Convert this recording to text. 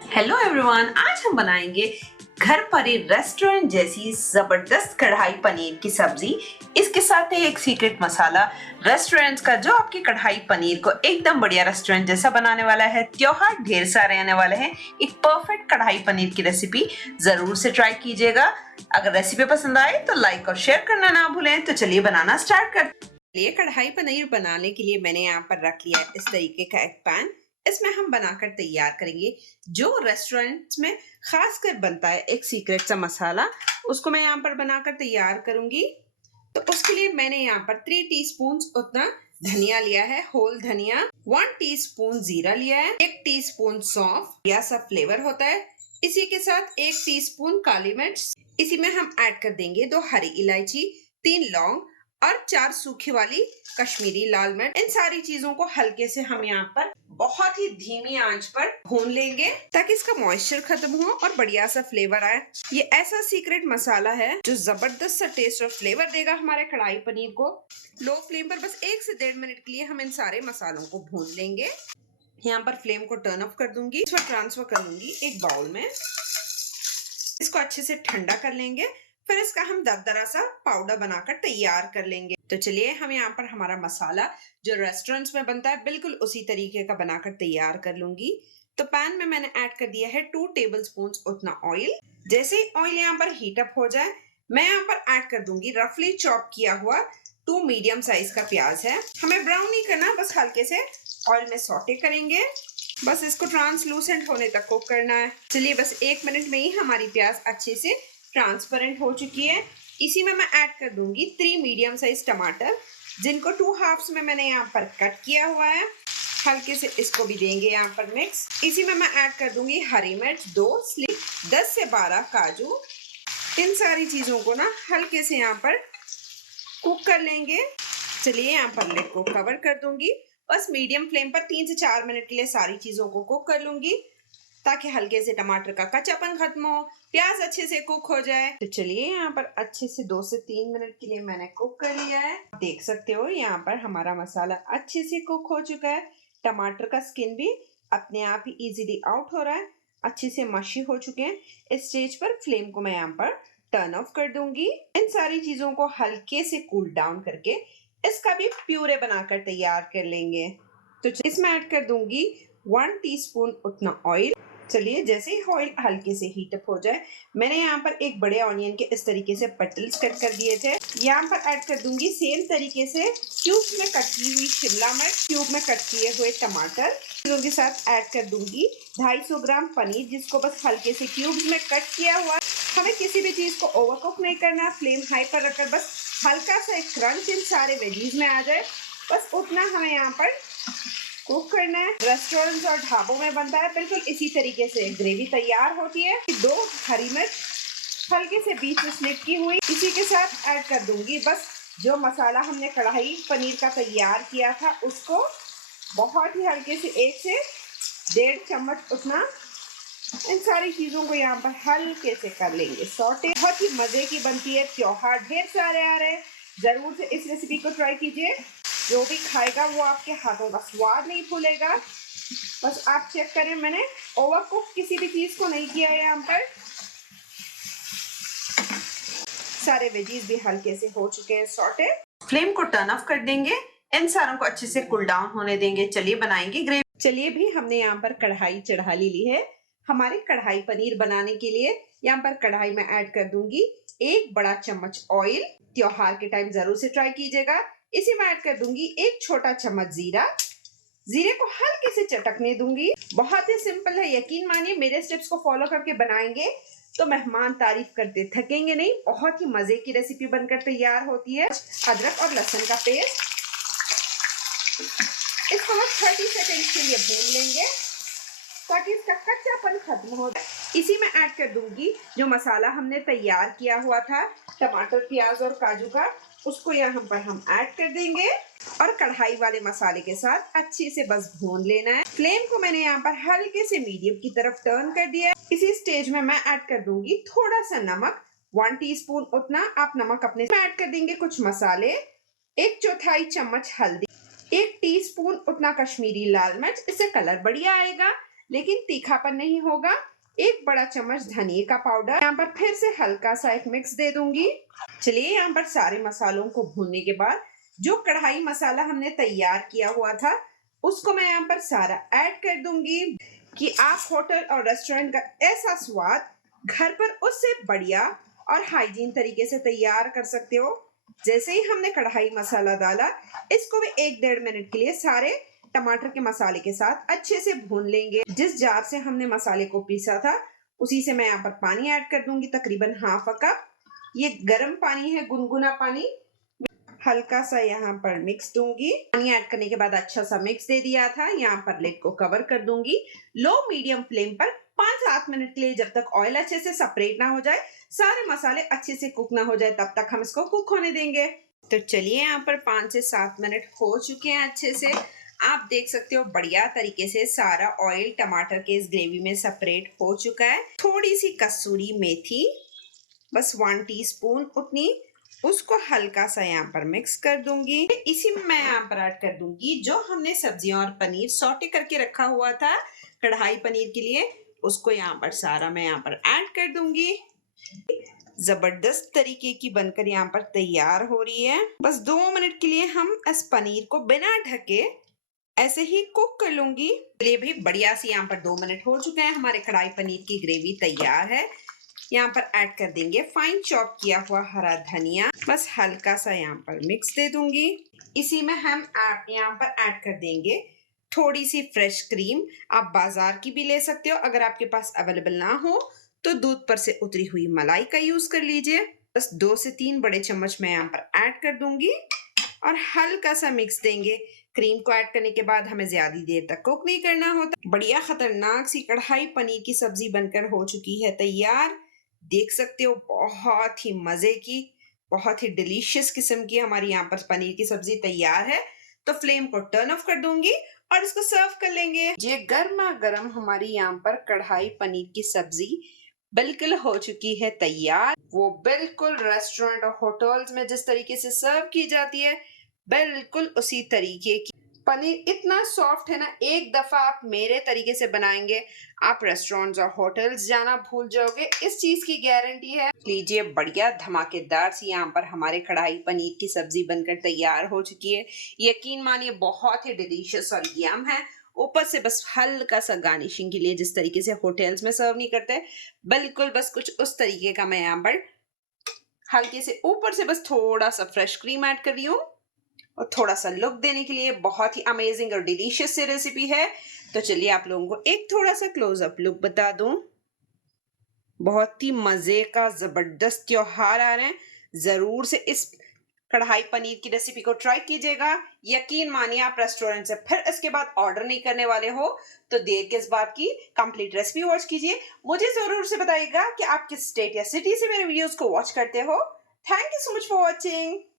Hello everyone, आज हम बनाएंगे घर पर ही रेस्टोरेंट जैसी जबरदस्त कढ़ाई पनीर की सब्जी। इसके साथ ही एक सीक्रेट मसाला रेस्टोरेंट्स का जो आपकी कढ़ाई पनीर को एकदम बढ़िया रेस्टोरेंट जैसा बनाने वाला है। त्योहार ढेर सारे आने वाले हैं, एक परफेक्ट कढ़ाई पनीर की रेसिपी जरूर से ट्राई कीजिएगा। अगर रेसिपी पसंद आए तो लाइक और शेयर करना ना भूलें। तो चलिए बनाना स्टार्ट करते हैं। ये कढ़ाई पनीर बनाने के लिए मैंने यहाँ पर रख लिया इस तरीके का एक पैन। इसमें हम बनाकर तैयार करेंगे जो रेस्टोरेंट्स में खासकर बनता है एक सीक्रेट सा मसाला, उसको मैं यहाँ पर बनाकर तैयार करूंगी। तो उसके लिए मैंने यहाँ पर 3 टीस्पून उतना धनिया लिया है, होल धनिया, 1 टीस्पून जीरा लिया है, 1 टीस्पून सौंफ, यह सब फ्लेवर होता है। इसी के साथ 1 टीस्पून काली मिर्च, इसी में हम ऐड कर देंगे 2 हरी इलायची, 3 लौंग और 4 सूखी वाली कश्मीरी लाल मिर्च। इन सारी चीजों को हल्के से हम यहाँ पर बहुत ही धीमी आंच पर भून लेंगे ताकि इसका मॉइस्चर खत्म हो और बढ़िया सा फ्लेवर आए। ये ऐसा सीक्रेट मसाला है जो जबरदस्त सा टेस्ट और फ्लेवर देगा हमारे कढ़ाई पनीर को। लो फ्लेम पर बस 1 से 1.5 मिनट के लिए हम इन सारे मसालों को भून लेंगे। यहाँ पर फ्लेम को टर्न ऑफ कर दूंगी, इसको ट्रांसफर कर लूंगी एक बाउल में। इसको अच्छे से ठंडा कर लेंगे, फिर इसका हम दरदरा सा पाउडर बनाकर तैयार कर लेंगे। तो चलिए हम यहाँ पर हमारा मसाला जो रेस्टोरेंट्स में बनता है बिल्कुल उसी तरीके का बनाकर तैयार कर लूंगी। तो पैन में मैंने ऐड कर दिया है 2 टेबलस्पून उतना ऑयल। जैसे ही ऑयल यहाँ पर हीट अप हो जाए, मैं यहाँ पर ऐड कर दूंगी रफली चॉप किया हुआ 2 मीडियम साइज का प्याज है। हमें ब्राउन नहीं करना, बस हल्के से ऑयल में सौटे करेंगे। बस इसको ट्रांसलूसेंट होने तक कुक करना है। चलिए बस 1 मिनट में ही हमारी प्याज अच्छे से ट्रांसपेरेंट हो चुकी है। इसी में मैं ऐड कर दूंगी 3 मीडियम साइज टमाटर, जिनको 2 हाफ्स में मैंने यहाँ पर कट किया हुआ है। हल्के से इसको भी देंगे यहाँ पर मिक्स। इसी में मैं ऐड कर दूंगी हरी मिर्च 2 स्लिप, 10 से 12 काजू। इन सारी चीजों को ना हल्के से यहाँ पर कुक कर लेंगे। चलिए यहाँ पर लिड को कवर कर दूंगी। बस मीडियम फ्लेम पर 3 से 4 मिनट के लिए सारी चीजों को कुक कर लूंगी ताकि हल्के से टमाटर का कच्चापन खत्म हो, प्याज अच्छे से कुक हो जाए। तो चलिए यहाँ पर अच्छे से 2 से 3 मिनट के लिए मैंने कुक कर लिया है। देख सकते हो यहाँ पर हमारा मसाला अच्छे से कुक हो चुका है। टमाटर का स्किन भी अपने आप ही इजीली आउट हो रहा है, अच्छे से मशी हो चुके हैं। इस स्टेज पर फ्लेम को मैं यहाँ पर टर्न ऑफ कर दूंगी। इन सारी चीजों को हल्के से कूल डाउन करके इसका भी प्यूरे बनाकर तैयार कर लेंगे। तो इसमें ऐड कर दूंगी 1 टीस्पून उतना ऑयल। चलिए जैसे ही ऑयल हल्के से हीट अप हो जाए, मैंने यहाँ पर एक बड़े ऑनियन के इस तरीके से पटल्स कट कर दिए थे। यहाँ पर ऐड कर दूंगी सेम तरीके से क्यूब में कट की हुई शिमला मिर्च, क्यूब में कट किए हुए टमाटर। चीजों के साथ ऐड कर दूंगी 250 ग्राम पनीर, जिसको बस हल्के से क्यूब्स में कट किया हुआ। हमें किसी भी चीज को ओवरकुक नहीं करना, फ्लेम हाई पर रखकर बस हल्का सा एक क्रंच इन सारे वेजीज में आ जाए, बस उतना हमें यहाँ पर कुक करना है। रेस्टोरेंट्स और ढाबों में बनता है बिल्कुल इसी तरीके से ग्रेवी तैयार होती है। 2 हरी मिर्च हल्के से बीच में स्लिट की हुई, इसी के साथ ऐड कर दूंगी बस जो मसाला हमने कढ़ाई पनीर का तैयार किया था उसको बहुत ही हल्के से 1 से 1.5 चम्मच उतना इन सारी चीजों को यहाँ पर हल्के से कर लेंगे सौटे। बहुत ही मजे की बनती है, त्योहार ढेर सारे आ रहे हैं, जरूर से इस रेसिपी को ट्राई कीजिए। जो भी खाएगा वो आपके हाथों का स्वाद नहीं भूलेगा। बस आप चेक करें, मैंने ओवरकुक किसी भी चीज को नहीं किया है। यहाँ पर सारे वेजीज भी हल्के से हो चुके हैं सॉटे। फ्लेम को टर्न ऑफ कर देंगे, इन सारों को अच्छे से कूल डाउन होने देंगे। चलिए बनाएंगे ग्रेवी। चलिए भी हमने यहाँ पर कढ़ाई चढ़ा ली है हमारे कढ़ाई पनीर बनाने के लिए। यहाँ पर कढ़ाई में ऐड कर दूंगी 1 बड़ा चम्मच ऑयल। त्योहार के टाइम जरूर से ट्राई कीजिएगा। इसी में ऐड कर दूंगी 1 छोटा चम्मच जीरा। जीरे को हल्के से चटकने दूंगी। बहुत ही सिंपल है, यकीन मानिए मेरे स्टेप्स को फॉलो करके बनाएंगे तो मेहमान तारीफ करते थकेंगे नहीं। बहुत ही मजे की रेसिपी बनकर तैयार होती है। अदरक और लहसुन का पेस्ट, इसको हम 30 सेकंड के लिए भून लेंगे ताकि इसका कच्चापन खत्म हो जाए। इसी में ऐड कर दूंगी जो मसाला हमने तैयार किया हुआ था टमाटर, प्याज और काजू का, उसको यहाँ पर हम ऐड कर देंगे और कढ़ाई वाले मसाले के साथ अच्छे से बस भून लेना है। फ्लेम को मैंने यहाँ पर हल्के से मीडियम की तरफ टर्न कर दिया है। इसी स्टेज में मैं ऐड कर दूंगी थोड़ा सा नमक, 1 टीस्पून उतना। आप नमक अपने ऐड कर देंगे। कुछ मसाले, 1/4 चम्मच हल्दी, 1 टीस्पून उतना कश्मीरी लाल मिर्च, इससे कलर बढ़िया आएगा। लेकिन तीखापन नहीं होगा। एक बड़ा चम्मच धनिया का पाउडर, यहाँ पर फिर से हल्का सा एक मिक्स दे दूंगी। चलिए यहाँ पर सारे मसालों को भूनने के बाद जो कढ़ाई मसाला हमने तैयार किया हुआ था उसको मैं यहाँ पर सारा ऐड कर दूंगी कि आप होटल और रेस्टोरेंट का ऐसा स्वाद घर पर उससे बढ़िया और हाइजीन तरीके से तैयार कर सकते हो। जैसे ही हमने कढ़ाई मसाला डाला, इसको भी 1-1.5 मिनट के लिए सारे टमाटर के मसाले के साथ अच्छे से भून लेंगे। जिस जार से हमने मसाले को पीसा था उसी से मैं यहाँ पर पानी ऐड कर दूंगी, तकरीबन हाफ कप। ये गर्म पानी है, गुनगुना पानी। हल्का सा यहाँ पर मिक्स दूंगी। पानी ऐड करने के बाद अच्छा सा मिक्स दे दिया था। यहाँ पर लिड को कवर कर दूंगी लो मीडियम फ्लेम पर 5-7 मिनट के लिए, जब तक ऑयल अच्छे से सेपरेट ना हो जाए, सारे मसाले अच्छे से कुक ना हो जाए, तब तक हम इसको कुक होने देंगे। तो चलिए यहाँ पर 5 से 7 मिनट हो चुके हैं अच्छे से। आप देख सकते हो बढ़िया तरीके से सारा ऑयल टमाटर के इस ग्रेवी में सेपरेट हो चुका है। थोड़ी सी कसूरी मेथी, बस 1 टीस्पून उतनी, उसको हल्का सा यहाँ पर मिक्स कर दूंगी। इसी में मैं यहाँ पर ऐड कर दूंगी जो हमने सब्जियां और पनीर सौटे करके रखा हुआ था कढ़ाई पनीर के लिए, उसको यहाँ पर सारा मैं यहाँ पर ऐड कर दूंगी। जबरदस्त तरीके की बनकर यहाँ पर तैयार हो रही है। बस 2 मिनट के लिए हम इस पनीर को बिना ढके ऐसे ही कुक कर लूंगी। चलिए भी बढ़िया सी यहाँ पर 2 मिनट हो चुके हैं, हमारे कढ़ाई पनीर की ग्रेवी तैयार है। यहाँ पर ऐड कर देंगे फाइन चॉप किया हुआ हरा धनिया, बस हल्का सा यहाँ पर मिक्स दे दूंगी। इसी में हम यहाँ पर ऐड कर देंगे थोड़ी सी फ्रेश क्रीम। आप बाजार की भी ले सकते हो, अगर आपके पास अवेलेबल ना हो तो दूध पर से उतरी हुई मलाई का यूज कर लीजिए। बस 2 से 3 बड़े चम्मच मैं यहाँ पर ऐड कर दूंगी और हल्का सा मिक्स देंगे। क्रीम को ऐड करने के बाद हमें ज्यादा देर तक कुक नहीं करना होता। बढ़िया खतरनाक सी कढ़ाई पनीर की सब्जी बनकर हो चुकी है तैयार। देख सकते हो बहुत ही मजे की, बहुत ही डिलीशियस किस्म की हमारी यहाँ पर पनीर की सब्जी तैयार है। तो फ्लेम को टर्न ऑफ कर दूंगी और इसको सर्व कर लेंगे। ये गर्मा गर्म हमारी यहाँ पर कढ़ाई पनीर की सब्जी बिल्कुल हो चुकी है तैयार। वो बिल्कुल रेस्टोरेंट और होटल्स में जिस तरीके से सर्व की जाती है, बिल्कुल उसी तरीके की। पनीर इतना सॉफ्ट है ना, एक दफा आप मेरे तरीके से बनाएंगे, आप रेस्टोरेंट्स और होटल्स जाना भूल जाओगे, इस चीज की गारंटी है। लीजिए बढ़िया धमाकेदार सी यहाँ पर हमारे कढ़ाई पनीर की सब्जी बनकर तैयार हो चुकी है। यकीन मानिए बहुत ही डिलीशियस और यम है। ऊपर से बस हल्का सा गार्निशिंग के लिए, जिस तरीके से होटल्स में सर्व नहीं करते, बिल्कुल बस कुछ उस तरीके का मैं यहाँ पर हल्के से ऊपर से बस थोड़ा सा फ्रेश क्रीम ऐड कर रही हूँ और थोड़ा सा लुक देने के लिए। बहुत ही अमेजिंग और डिलीशियस सी रेसिपी है। तो चलिए आप लोगों को एक थोड़ा सा क्लोजअप लुक बता दूं। बहुत ही मजे का जबरदस्त त्योहार आ रहे हैं, जरूर से इस कढ़ाई पनीर की रेसिपी को ट्राई कीजिएगा। यकीन मानिए आप रेस्टोरेंट से फिर इसके बाद ऑर्डर नहीं करने वाले हो, तो देर किस बात की, कंप्लीट रेसिपी वॉच कीजिए। मुझे जरूर से बताइएगा कि आप किस स्टेट या सिटी से मेरे वीडियोस को वॉच करते हो। Thank you so much for watching.